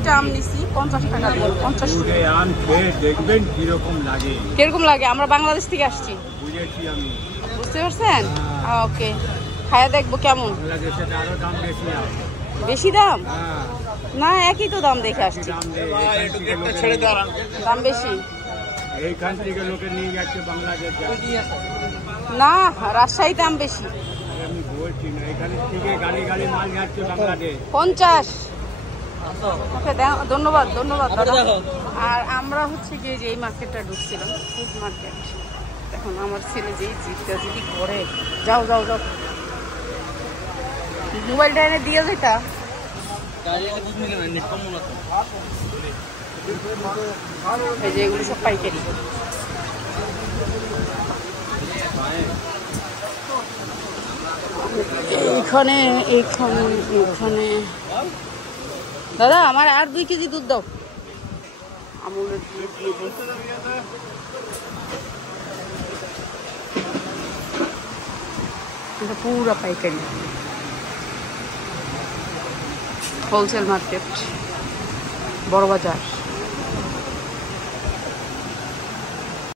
2টা আম নিছি 50 টাকা দিয়ে। 50 আম খেয়ে দেখবেন কিরকম লাগে। কিরকম লাগে? আমরা বাংলাদেশ থেকে আসছি। বুঝেছি আমি। বুঝতে পারছেন? ওকে, খায়া দেখবো কেমন। বাংলাদেশে আরো দাম বেশি। বেশি দাম? না, একই তো দাম দেখে আসছি। দাম বেশি। এইখান থেকে লোকে নিয়ে যাচ্ছে বাংলাদেশ। না, রাজশাহী দাম বেশি। আমি বলছি না, এখান থেকে গাড়ি গাড়ি মাল যাচ্ছে বাংলাদেশ। 50। ওকে, ধন্যবাদ ধন্যবাদ দাদা। আর আমরা হচ্ছে গিয়ে যে এই মার্কেটটা ঢুকছিলাম, ফুড মার্কেট। এখন আমার ছেলে যেই জিতটা যদি করে, যাও যাও যাও, মোবাইলটা এনে দিয়ে যেটা। এই যে এগুলো সব পাইকারি। এইখানে এইখানে এইখানে দাদা, আমার আর 2 কেজি দুধ দাও। আমুলের দুধ নেবো। এটা পুরো পাইকারি হোলসেল মার্কেট, বড় বাজার।